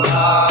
Allah.